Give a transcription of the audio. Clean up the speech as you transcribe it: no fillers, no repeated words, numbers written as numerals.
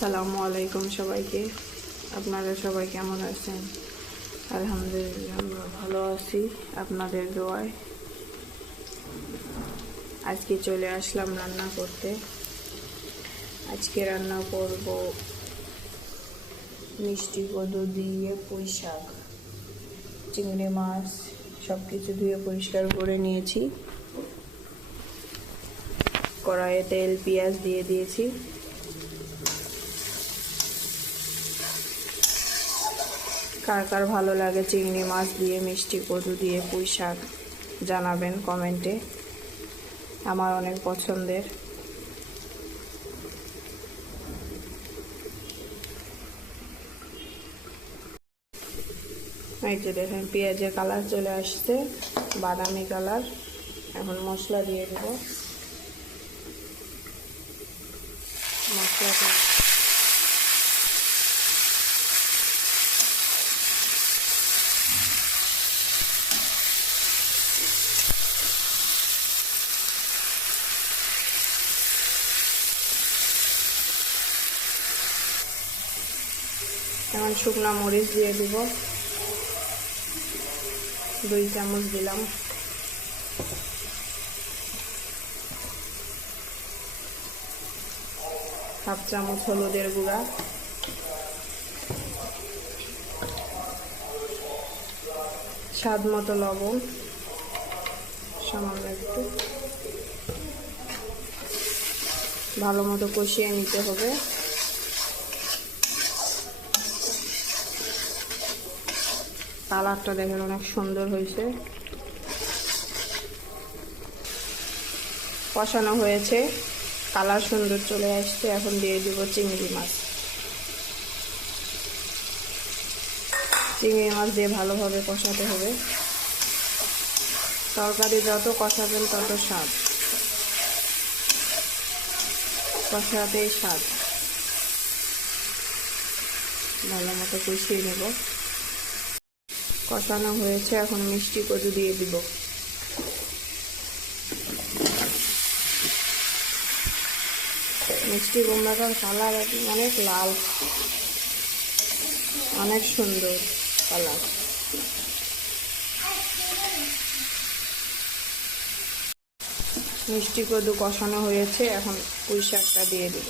আসসালামু আলাইকুম সবাইকে। আপনারা সবাই কেমন আছেন? আলহামদুলিল্লাহ আমরা ভালো আছি আপনাদের দোয়ায়। আজকে চলে আসলাম রান্না করতে। আজকে রান্না করব মিষ্টি কদু দিয়ে পুঁই শাক, চিংড়ি মাছ সব কিছু ধুয়ে পরিষ্কার করে নিয়েছি। কড়াইয়ে তেল পেঁয়াজ দিয়ে দিয়েছি। কার কার ভালো লাগে চিংড়ি মাছ দিয়ে মিষ্টি কদু দিয়ে পুঁই শাক জানাবেন কমেন্টে। আমার অনেক পছন্দের। এই যে দেখেন পেঁয়াজের কালার চলে আসছে, বাদামি কালার। এখন মশলা দিয়ে দেব। মশলাটা এখন শুকনা মরিচ দিয়ে দিব, 2 চামচ দিলাম। হাফ চামচ হলুদের গুঁড়া, স্বাদ মতো লবণ, সামান্য একটু। ভালো মতো কষিয়ে নিতে হবে। কালারটা দেখেন অনেক সুন্দর হয়েছে। কষানো হয়েছে, কালার সুন্দর চলে আসছে। এখন দিয়ে দিব চিংড়ি মাছ। চিংড়ি মাছ দিয়ে ভালোভাবে কষাতে হবে। তরকারি যত কষাবেন তত স্বাদ, কষাতেই স্বাদ। ভালো মতো কষিয়ে নেব। কষানো হয়েছে, এখন মিষ্টি কদু দিয়ে দিব। মিষ্টি কুমড়াটার কালার অনেক লাল, অনেক সুন্দর কালার। মিষ্টি কদু কষানো হয়েছে, এখন পুঁই শাকটা দিয়ে দিব।